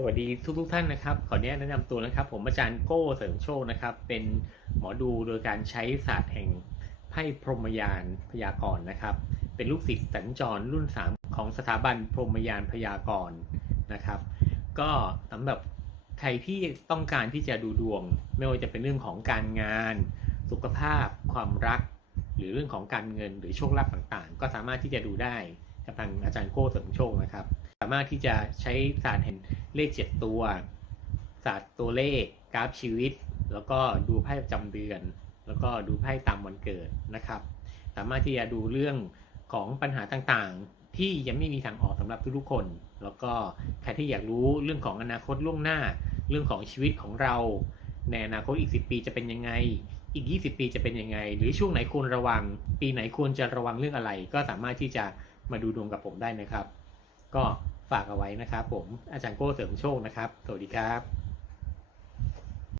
สวัสดีทุกทุกท่านนะครับ ขออนุญาตแนะนำตัวนะครับ ผมอาจารย์โก้เสริมโชคนะครับ เป็นหมอดูโดยการใช้ศาสตร์แห่งไพ่พรหมยานพยากรณ์นะครับ เป็นลูกศิษย์สัญจรรุ่น 3 ของสถาบันพรหมยานพยากรณ์นะครับ ก็สำหรับใครที่ต้องการที่จะดูดวง ไม่ว่าจะเป็นเรื่องของการงาน สุขภาพ ความรัก หรือเรื่องของการเงินหรือโชคลาภต่างๆ ก็สามารถที่จะดูได้กับทางอาจารย์โก้เสริมโชคนะครับามารถที่จะใช้ศาสตร์แห่งเลขเจ็ดตัว ศาสตร์ตัวเลขกราฟชีวิต แล้วก็ดูไพ่ประจำเดือน แล้วก็ดูไพ่ตามวันเกิดนะครับ สามารถที่จะดูเรื่องของปัญหาต่างๆ ที่ยังไม่มีทางออกสำหรับทุกๆคน แล้วก็ใครที่อยากรู้เรื่องของอนาคตล่วงหน้า เรื่องของชีวิตของเรา ในอนาคตอีก 10 ปีจะเป็นยังไง อีก 20 ปีจะเป็นยังไง หรือช่วงไหนควรระวัง ปีไหนควรจะระวังเรื่องอะไร ก็สามารถที่จะมาดูดวงกับผมได้นะครับ ก็ ฝากเอาไว้นะครับ ผมอาจารย์โก้เสริมโชคนะครับ สวัสดีครับ